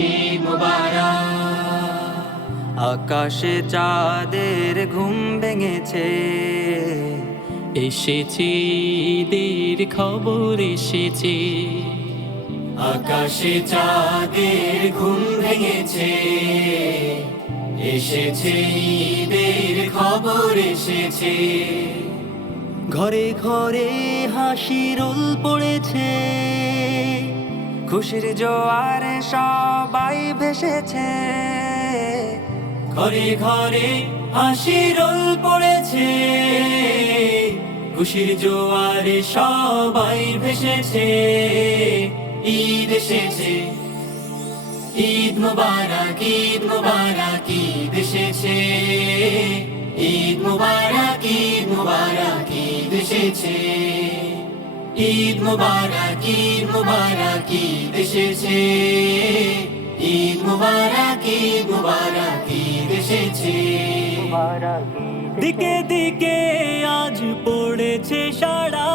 ঈদ মুবারক। আকাশে চাঁদের ঘুম ভেঙেছে, এসেছি ঈদের খবর এসেছে। আকাশে চাঁদের ঘুম ভেঙেছে, এসেছে ঈদের খবর এসেছে। ঘরে ঘরে হাসি রোল পড়েছে। খুশির জোয়ারে সবাই ভেসেছে। ঘরে ঘরে হাসি রোল পড়েছে। খুশির জোয়ারে সবাই ভেসেছে। ঈদ এসেছে। ঈদ মুবারক ঈদ মুবারক, ঈদ এসেছে। ঈদ মুবারক ঈদ মুবারক। এসেছে। ঈদ মুবারক ঈদ মুবারক, ঈদ এসেছে। ঈদ মুবারক ঈদ মুবারক, ঈদ এসেছে। দিকে দিকে আজ পড়েছে সারা,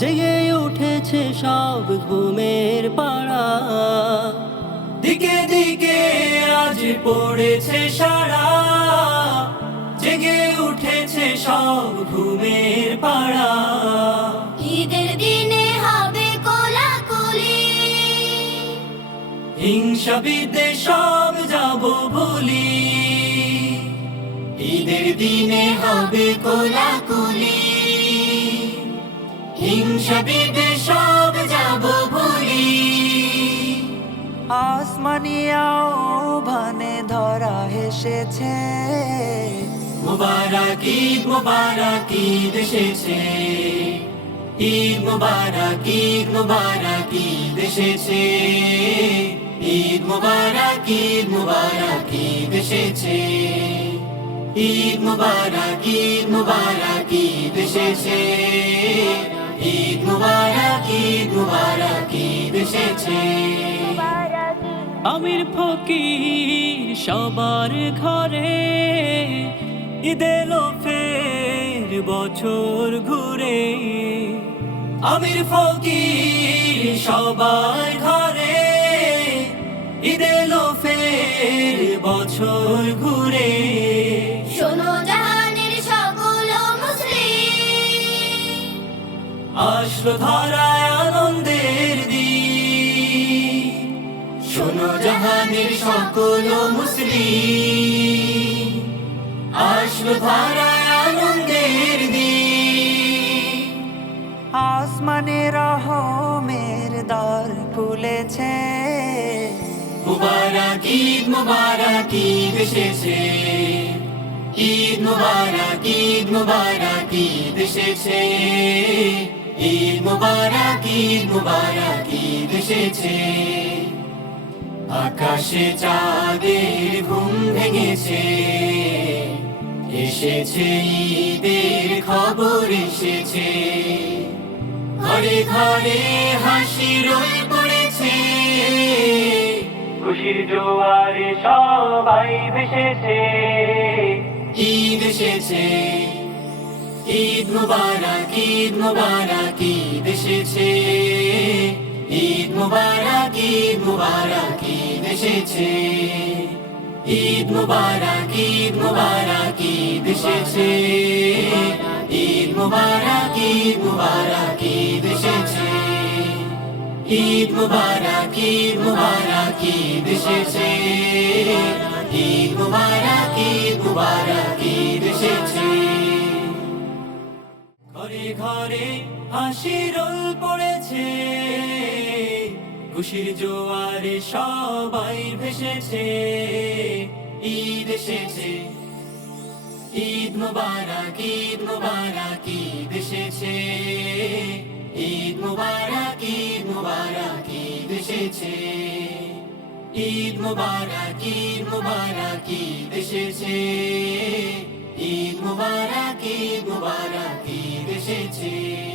জেগে উঠেছে সব ঘুমের পাড়া। দিকে দিকে আজ পড়েছে সারা, জেগে সব ঘুমের পাড়া। ঈদের দিনে হবে কোলাকুলি। হিংসা বিদ্বেষ সব যাব ভুলি। ঈদের দিনে হবে কোলাকুলি। হিংসা বিদ্বেষ সব মুবারক ঈদ মুবারক ঈদ এসেছে। ঈদ মুবারক ঈদ মুবারক ঈদ এসেছে। ঈদ মুবারক ঈদ মুবারক ঈদ এসেছে। ঈদ মুবারক ঈদ মুবারক ঈদ এসেছে। ঈদ মুবারক ঈদ মুবারক ঈদ এসেছে। আমির ফকির সবার ঘরে ঈদেলো ফের বছর ঘুরে আমির ফকির সবার ঘরে ঈদেলো ফের বছর ঘুরে। শোনো জাহানের সকল মুসলিম। আসলো ধরায় আনন্দের দিন। শোনো জাহানের সকল মুসলিম। আসলো ধরায় আনন্দের দিন। আসমানে রহমের দ্বার খুলেছে মুবারক ঈদ মুবারক ঈদ এসেছে। ঈদ মুবারক ঈদ মুবারক ঈদ এসেছে। ঈদ মুবারক ঈদ মুবারক ঈদ এসেছে। আকাশে চাঁদের ঘুম ভেঙেছে। এসেছে ঈদের খবর এসেছে। ঘরে ঘরে হাসি রয়ে পড়েছে। খুশির জোয়ারে সবাই ভেসেছে। ঈদ এসেছে। ঈদ মুবারক ঈদ মুবারক ঈদ এসেছে। ঈদ মুবারক ঈদ মুবারক ঈদ এসেছে। ঈদ মুবারক ঈদ মুবারক। এসেছে। ঈদ মুবারক ঈদ মুবারক, ঈদ এসেছে। ঈদ মুবারক ঈদ মুবারক, ঈদ এসেছে। ঈদ মুবারক ঈদ মুবারক, ঈদ এসেছে। ঘরে ঘরে হাসি রোল পড়েছে। খুশির জোয়ারে সবাই ভেসেছে। ঈদ এসেছে। ঈদ মুবারক ঈদ মুবারক, ঈদ এসেছে। ঈদ মুবারক ঈদ মুবারক, ঈদ এসেছে। ঈদ মুবারক ঈদ মুবারক, ঈদ এসেছে। ঈদ মুবারক ঈদ মুবারক, ঈদ এসেছে।